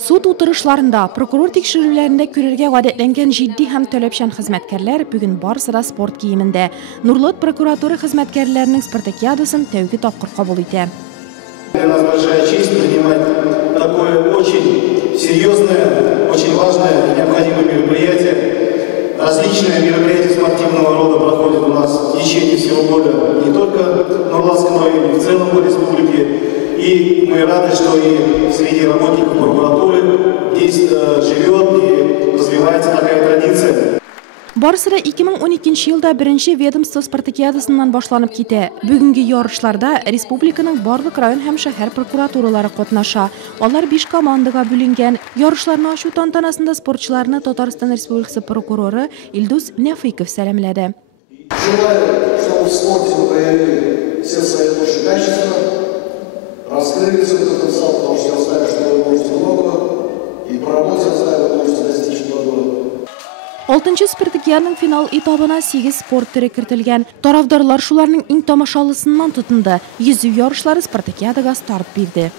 Суд утырышларында, прокурор текшерүүлөрүндө көрөргө гадетленген жидди һәм төлөпшән хезмәткәрләр бүгін барсыра спорт киемендә. Нурлат прокуратура хезмәткәрләренең спартакиадасын тәүге тапкыр кабул итә. Для нас большая честь принимать такое очень серьезное, очень важное и необходимое мероприятие. Различные мероприятия спортивного рода проходят у нас в течение всего года не только в Нурлатском районе, в целом по республике. И мы рады, что и среди работников прокуратуры здесь живет и развивается такая традиция. Барсыра 2012 елда беренче ведомство спартакиадасыннан башланып китә. Бүгенге ярышларда республиканың барлык район һәм шәһәр прокуратуралары катнаша. Алар 5 командага бүленгән. Ярышларны ачу тантанасында спортчыларны Татарстан Республикасы прокуроры Илдус Нәфыйков сәламләде. Желаю, чтобы в спорте вы проявили все свои лучшие качества, раскрыли свой потенциал, потому что я знаю, что вы можете много, и по работе я знаю, вы можете достичь много. 6-нчы спартакиаданың финал этабына 8 спорт төре кертелгән. Тарафдарлар шуларның иң тамашалысыннан тотынды. Йөзү ярышлары спартакиадага старт бирде.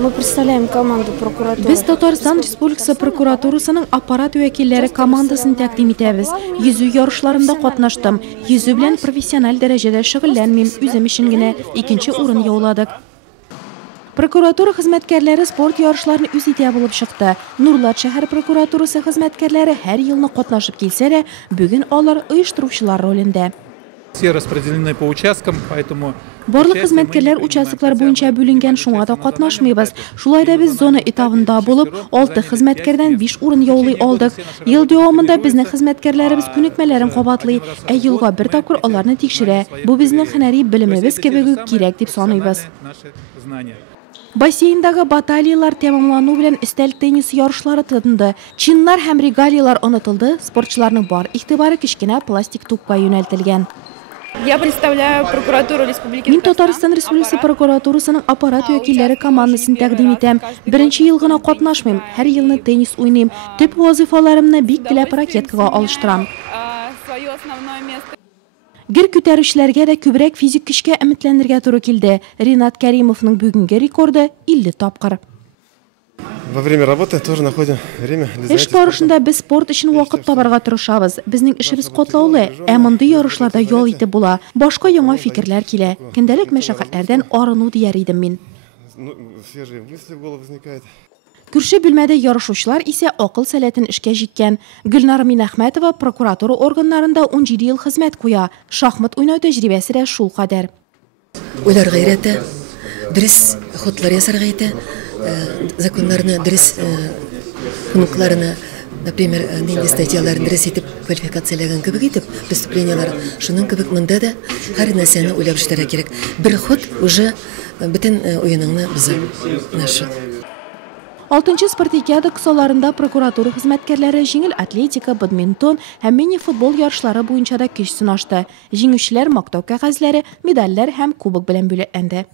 Мы представляем команду прокуратуры. Без Татарстан Республикасы прокуратурасының аппарат вәкилләре командасын тәкъдим итәбез. Йөзү ярышларында катнаштым. Йөзү белән профессиональ дәрәҗәдә шөгыльләнмим, үзем өчен генә 2нче урын яуладык. Прокуратура хезмәткәрләре спорт ярышларын үз итә булып чыкты. Нурлат шәһәр прокуратурасы хезмәткәрләре һәр елны катнашып килсә дә, бүген алар оештыручылар ролендә. Все распределены по участкам, поэтому барлык хезмәткәрләр участоклар буенча бүленгән, шуңа да катнашмыйбыз. Шулай да без зона этабында булып, 6 хезмәткәрдән 5 урын яулый алдык. Ел дәвамында безнең хезмәткәрләребез күнекмәләрен кабатлый, елга бер тапкыр аларны тикшерә. Бу безнең һөнәри белемебез кебек кирәк дип саныйбыз. Бассейндагы баталиялар тәмамлану белән өстәл теннис ярышлары тотынды. Чиннар һәм регалиялар онытылды, спортчыларның бар игътибары кечкенә пластик тупка юнәлтелгән. Я представляю прокуратуру Республики Мин Татарстан Республикасы прокуратурасының аппарат вәкилләре командасын тәкъдим итәм. Беренче ел гына катнашмыйм, һәр елны теннис уйныйм. Төп вазифаларымны бик теләп ракеткага алыштырам. Гер күтәрүчеләргә дә күбрәк физик көчкә өметләнергә туры килде. Ринат Кәримовның бүгенге рекорды 50 тапкыр. Во время работы тоже находим время для занятий. Эш барышында без спорт өчен вакыт табарга тырышабыз. Безнең эшебез катлаулы, ә мондый ярышларда ял итеп була. Башка яңа фикерләр килә. Көндәлек мәшәкатьләрдән арыну дияр идем мин. Свежие мысли в голову возникают. Күрше бүлмәдә ярышучылар исә акыл сәләтен эшкә җиткән. Гөлнар Минәхмәтова прокуратура органнарында 17 ел хезмәт куя. Шахмат уйнау тәҗрибәсе дә шул кадәр. Уйлар гайрәте, дөрес ходлар ясарга итә, законнарны дөрес пунктларны, например, нинди статьяларын дөрес итеп квалификацияләгән кебек итеп, преступлениялар, шуның кебек монда да һәр нәрсәне уйлап эшләргә кирәк. Бер ход уже бөтен уеныңны боза. 6-нчы спартакиада кысаларында прокуратура хезмәткәрләре җиңел атлетика, бадминтон һәм мини-футбол ярышлары буенча да көч сынашты. Җиңүчеләр мактау кәгазьләре, медальләр һәм кубок белән бүләкләнде.